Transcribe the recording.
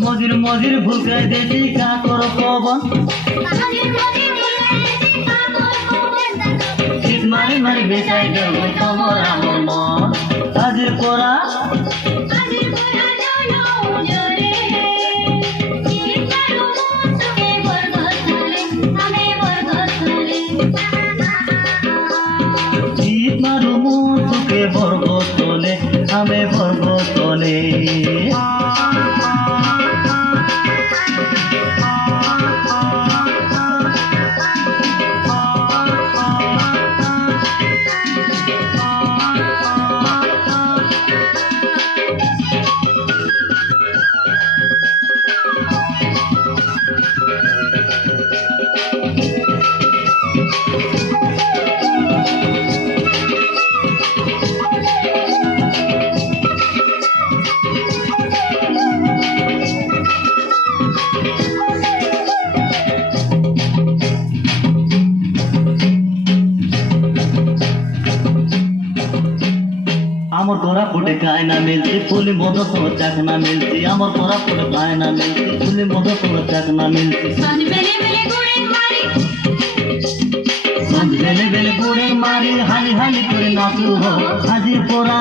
মজির মজির ভুলকে দেখি কাকর পবন শীত মারি মারি বেচাই দেব তোমার আমার মন হাজির করা শীত মারু মন তোকে বর্গ তোলে আমি বর্গ তোলে আমার তোরা ফুটে খায় না মিলছি ফুলি মতো তোর চাকনা মিলছি আমার তোরা ফুটে খায় না মিলছি ফুলি মতো তোর চাকনা মিলছি সঞ্জ বেলে বেলে গুড়ে মারি হালি হালি করে নাচু হাজির পোড়া